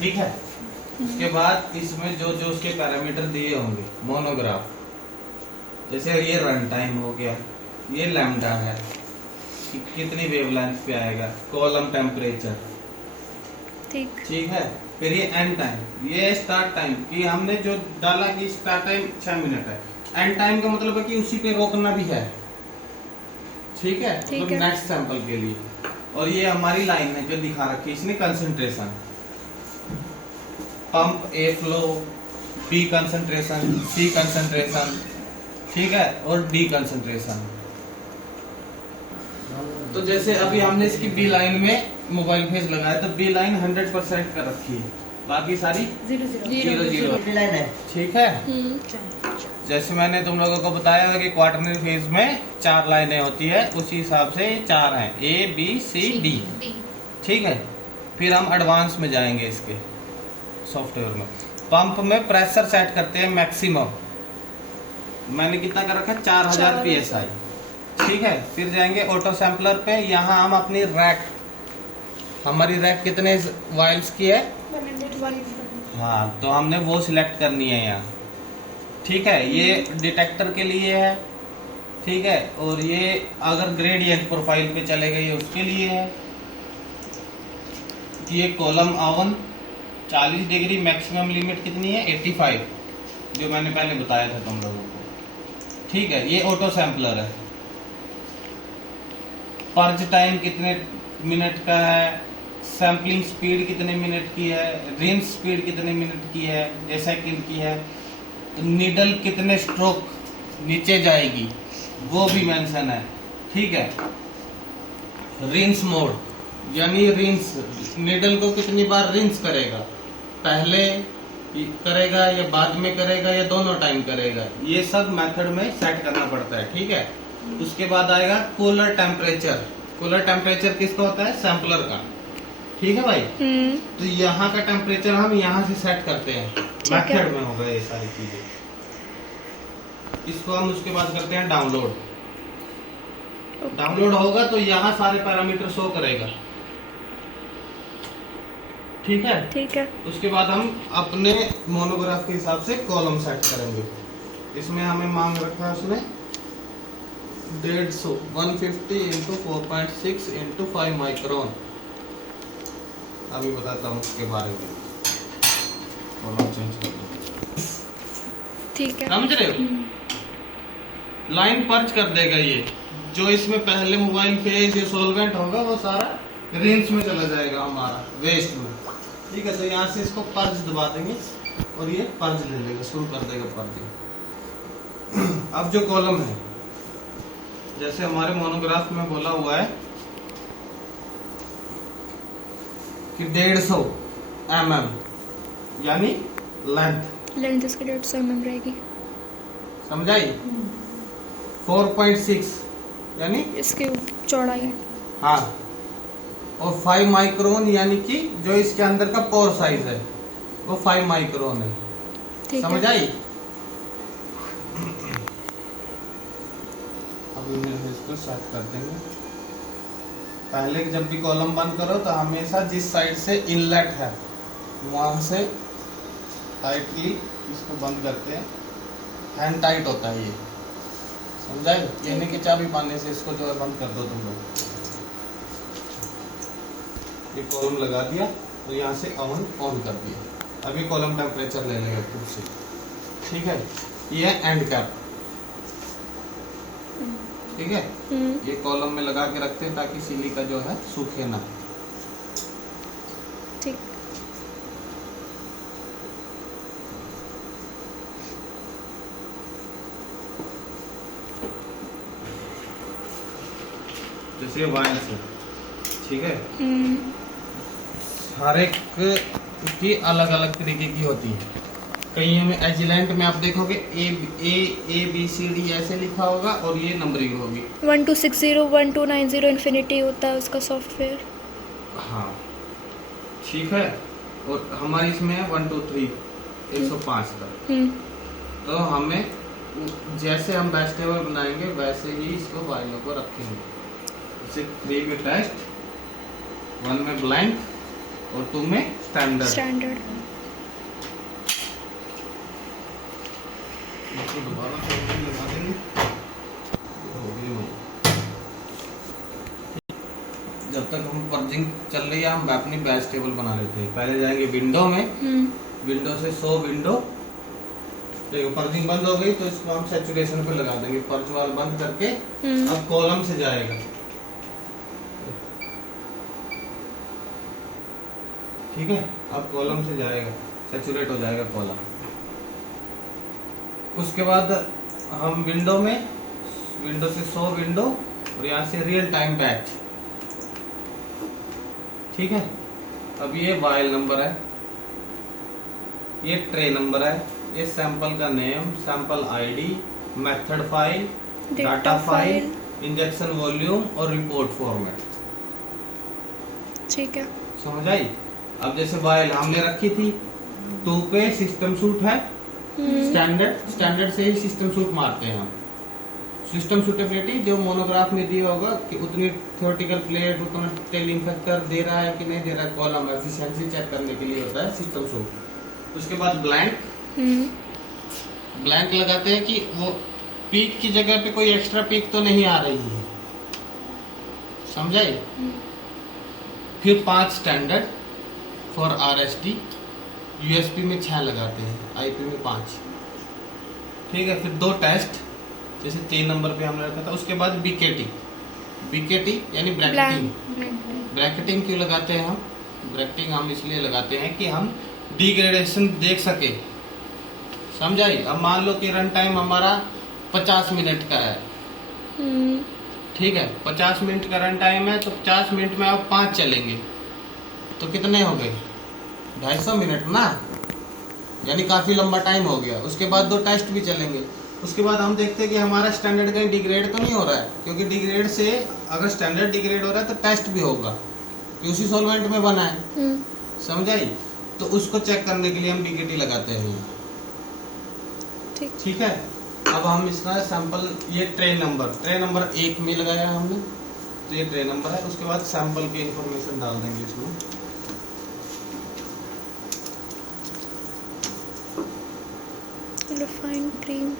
ठीक है। उसके बाद इसमें जो जो उसके पैरामीटर दिए होंगे मोनोग्राफ, जैसे ये रन टाइम हो गया, ये लैम्डा है कि कितनी वेवलेंथ पे आएगा, कॉलम टेम्परेचर, ठीक है। फिर ये एंड टाइम, ये स्टार्ट टाइम कि हमने जो डाला कि स्टार्ट टाइम 6 मिनट है, एंड टाइम का मतलब है कि उसी पे रोकना भी है, ठीक है, मतलब नेक्स्ट सैंपल के लिए। और ये हमारी लाइन है जो दिखा रखी है इसने, concentration, pump A flow, B concentration, C concentration, ठीक है, और डी कंसंट्रेशन। तो जैसे अभी हमने इसकी बी लाइन में मोबाइल फेज लगाया तो बी लाइन 100% कर रखी है, बाकी सारी 0 लाइन है, ठीक है। जैसे मैंने तुम लोगों को बताया था कि क्वार्टरनरी फेज में 4 लाइनें होती है, उसी हिसाब से 4 हैं, ए बी सी डी, ठीक है। फिर हम एडवांस में जाएंगे इसके सॉफ्टवेयर में। पंप में प्रेशर सेट करते हैं मैक्सिमम, मैंने कितना कर रखा है 4000 PSI, ठीक है। फिर जाएंगे ऑटो सैम्पलर पे, यहाँ हम अपनी रैक, हमारी रैक कितने वाइल्स की है, 101। हाँ, तो हमने वो सिलेक्ट करनी है यहाँ, ठीक है। ये डिटेक्टर के लिए है, ठीक है। और ये अगर ग्रेडियंट प्रोफाइल पे चले गए उसके लिए है। ये कॉलम आवन 40 डिग्री, मैक्सिमम लिमिट कितनी है 85, जो मैंने पहले बताया था तुम लोगों को, ठीक है। ये ऑटो सैम्पलर है। पर्ज टाइम कितने मिनट का है, सैम्पलिंग स्पीड कितने मिनट की है, रिंस स्पीड कितने मिनट की है या सेकंड की है, तो नीडल कितने स्ट्रोक नीचे जाएगी वो भी मेंशन है, ठीक है। रिंस मोड, यानी रिंस नीडल को कितनी बार रिंस करेगा, पहले करेगा या बाद में करेगा या दोनों टाइम करेगा, ये सब मेथड में सेट करना पड़ता है, ठीक है। उसके बाद आएगा कूलर टेम्परेचर। कूलर टेम्परेचर किसका होता है, सैम्पलर का, ठीक है भाई। तो यहाँ का टेम्परेचर हम यहाँ से सेट करते हैं, मेथड में होगा ये सारी चीजें। इसको हम उसके बाद करते हैं डाउनलोड। डाउनलोड होगा तो यहाँ सारे पैरामीटर शो करेगा, ठीक है, ठीक है। उसके बाद हम अपने मोनोग्राफ के हिसाब से कॉलम सेट करेंगे। इसमें हमें मांग रखा है उसने 150, 150 इंटू 4.6 इंटू 5 माइक्रोन। अभी बताता हूँ उसके बारे में, कॉलम चेंज कर दो, ठीक है, समझ रहे हो। लाइन पर्च कर देगा ये, जो इसमें पहले मोबाइल फेज या सोलवेंट होगा वो सारा रिंस में चला जाएगा हमारा, वेस्ट में, ठीक है। तो यहाँ से इसको पर्ज दबा देंगे और ये पर्ज ले लेगा, शुरू कर देगा पर्ज। अब जो कॉलम है, जैसे हमारे मोनोग्राफ में बोला हुआ है कि 150 mm, यानी लेंथ इसकी 150 mm रहेगी, समझाई। 4.6 यानी इसकी चौड़ाई है, हाँ। और 5 माइक्रोन यानी कि जो इसके अंदर का पोर साइज है वो 5 माइक्रोन है, समझ आई। अभी इसको सेट कर देंगे। पहले जब भी कॉलम बंद करो तो हमेशा जिस साइड से इनलेट है वहां से टाइटली इसको बंद करते हैं, हैंड टाइट होता है ये, समझाए। कहने की चाबी पाने से इसको जो है बंद कर दो तुम लोग। ये कॉलम लगा दिया तो यहाँ से ओवन ऑन कर दिया, अभी कॉलम टेम्परेचर ले लेगा खुद से, ठीक है। ये है एंड कैप, ठीक है। ये कॉलम में लगा के रखते हैं ताकि सिलिका जो है सूखे ना, ठीक। जैसे वायर से, ठीक है। हर एक की अलग अलग तरीके की होती है। कई में एजिलेंट में आप देखोगे ए बी सी डी ऐसे लिखा होगा और ये नंबरिंग होगी। 1260 1290 इन्फिनिटी होता है उसका सॉफ्टवेयर, हाँ, ठीक है। और हमारी इसमें है 1 2 3 105 तक। तो हमें जैसे हम वेजिटेबल बनाएंगे वैसे ही इसको वाइलों को रखेंगे। जैसे 3 में टेस्ट, 1 में ब्लैंक और 2 में स्टैंडर्ड। स्टैंडर्ड। इसको दोबारा से लगा देंगे। जब तक हम पर्जिंग चल रही है हम अपनी बैच टेबल बना लेते हैं। पहले जाएंगे विंडो में, विंडो से शो विंडो। देखो पर्जिंग बंद हो गई तो इसको हम सैचुरेशन पे लगा देंगे। पर्ज वाल बंद करके अब कॉलम से जाएगा। ठीक है, अब कॉलम से जाएगा, सैचुरेट हो जाएगा कॉलम। उसके बाद हम विंडो में, विंडो से शो विंडो और यहाँ से रियल टाइम बैच। ठीक है, अब ये वाइल नंबर है, ये ट्रे नंबर है, ये सैंपल का name, sample ID, method file, data file, injection volume और रिपोर्ट फॉर्मेट। ठीक है, समझ आई। अब जैसे वाइल हमने रखी थी 2 पे सिस्टम सूट है, स्टैंडर्ड से ही सिस्टम सूट मारते हैं हम। सिस्टम सूटेबिलिटी जो मोनोग्राफ में दिया होगा कि उतनी थ्योरेटिकल प्लेट, उतना टेल इंफेक्टर दे रहा है कि नहीं दे रहा है, कॉलम एफिशिएंसी चेक करने के लिए होता है सिस्टम सूट। उसके बाद ब्लैंक, ब्लैंक लगाते हैं कि वो पीक की जगह पे कोई एक्स्ट्रा पीक तो नहीं आ रही है, समझाई। फिर 5 स्टैंडर्ड फॉर आरएसटी, यूएसपी में 6 लगाते हैं, आईपी में 5। ठीक है, फिर 2 टेस्ट जैसे 3 नंबर पे हमने रखा था। उसके बाद बीकेटी, बीकेटी यानी ब्रैकेटिंग। ब्रैकेटिंग क्यों लगाते हैं हम? ब्रैकेटिंग हम इसलिए लगाते हैं कि हम डिग्रेडेशन देख सके, समझाई। अब मान लो कि रन टाइम हमारा 50 मिनट का है, ठीक है, 50 मिनट का रन टाइम है तो 50 मिनट में अब 5 चलेंगे तो कितने हो गए? 250 मिनट ना, यानी काफी लंबा टाइम हो गया। उसके बाद 2 टेस्ट भी चलेंगे। उसके बाद हम देखते हैं कि हमारा स्टैंडर्ड कहीं डिग्रेड तो नहीं हो रहा है, क्योंकि डिग्रेड से अगर स्टैंडर्ड डिग्रेड हो रहा है तो टेस्ट भी होगा कि उसी सॉल्वेंट में बना है, समझाई। तो उसको चेक करने के लिए हम बीकेटी लगाते हैं। ठीक है, अब हम इसका सैंपल, ये ट्रे नंबर 1 में लगाया हमने, तो ये ट्रे नंबर है। उसके बाद सैंपल की इंफॉर्मेशन डाल देंगे इसमें। रिफाइंड क्रीम,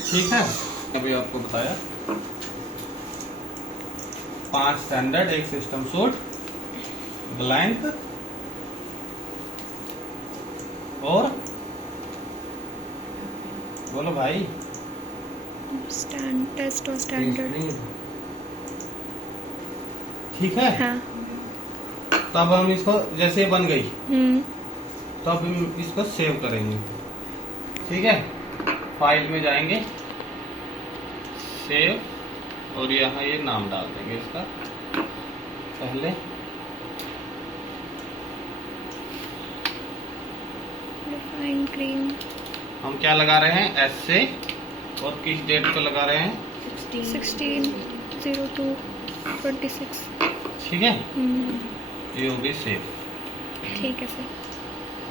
ठीक है। अभी आपको बताया 5 स्टैंडर्ड, 1 सिस्टम सूट, ब्लैंक और बोलो भाई, टेस्ट और स्टैंडर्ड। ठीक है, हाँ। तो अब हम इसको, जैसे बन गई तो अब हम इसको सेव करेंगे। ठीक है, फाइल में जाएंगे, सेव, और यहाँ ये नाम डाल देंगे इसका। पहले रिफाइंड क्रीम, हम क्या लगा रहे हैं? एस से, और किस डेट को लगा रहे हैं? 16/02/26। ठीक है, ये हो गई सेव। ठीक है सर।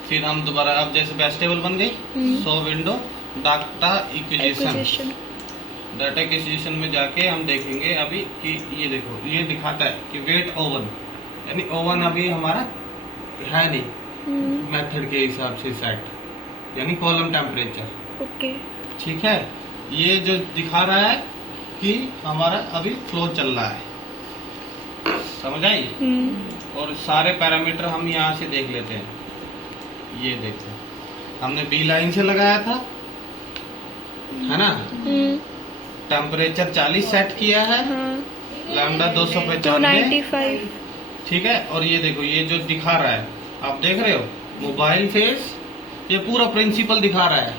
फिर हम दोबारा, अब जैसे बैच टेबल बन गई, show window, data acquisition, data acquisition में जाके हम देखेंगे अभी कि ये देखो, ये दिखाता है कि वेट ओवन, यानी ओवन अभी हमारा है नहीं मेथड के हिसाब से सेट, यानी कॉलम टेम्परेचर। ओके, ठीक है, ये जो दिखा रहा है कि हमारा अभी फ्लो चल रहा है, समझ आई। और सारे पैरामीटर हम यहाँ से देख लेते हैं। ये देखो, हमने बी लाइन से लगाया था, है ना। टेम्परेचर 40 सेट किया है, लैम्डा 295। ठीक है, और ये देखो, ये जो दिखा रहा है, आप देख रहे हो मोबाइल फेस, ये पूरा प्रिंसिपल दिखा रहा है।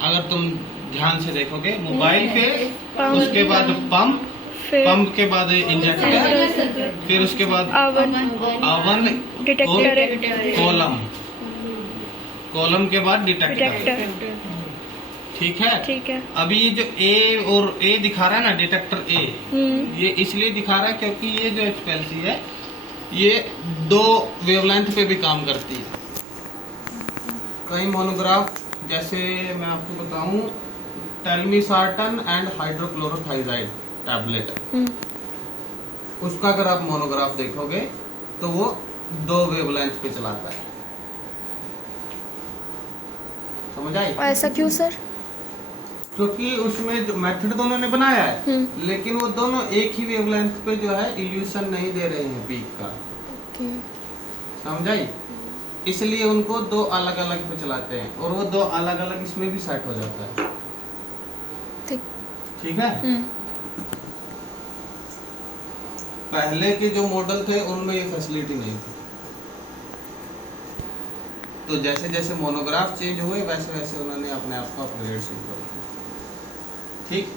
अगर तुम ध्यान से देखोगे, मोबाइल फेस, उसके बाद पंप के बाद इंजेक्टर, फिर उसके बाद ओवन, डिटेक्टर, कॉलम के बाद डिटेक्टर। ठीक है, ठीक है। अभी ये जो ए और ए दिखा रहा है ना, डिटेक्टर ए, ये इसलिए दिखा रहा है क्योंकि ये जो एचपीएलसी है ये 2 वेवलेंथ पे भी काम करती है। कई मोनोग्राफ, जैसे मैं आपको बताऊं, टेलमिसार्टन एंड हाइड्रोक्लोरोथाइजाइड टैबलेट, उसका अगर आप मोनोग्राफ देखोगे तो वो 2 वेवलेंथ पे चलाता है। समझ आई? ऐसा क्यों सर? क्योंकि उसमें जो मेथड दोनों ने बनाया है, लेकिन वो दोनों एक ही वेवलेंथ पे जो है इल्यूशन नहीं दे रहे हैं पीक का। ओके। समझ आई? इसलिए उनको 2 अलग अलग पे चलाते हैं, और वो 2 अलग अलग इसमें भी सेट हो जाता है। ठीक है। पहले के जो मॉडल थे उनमें ये फैसिलिटी नहीं थी, तो जैसे जैसे मोनोग्राफ चेंज हुए वैसे वैसे उन्होंने अपने आप को अपग्रेड शुरू कर दिया। ठीक।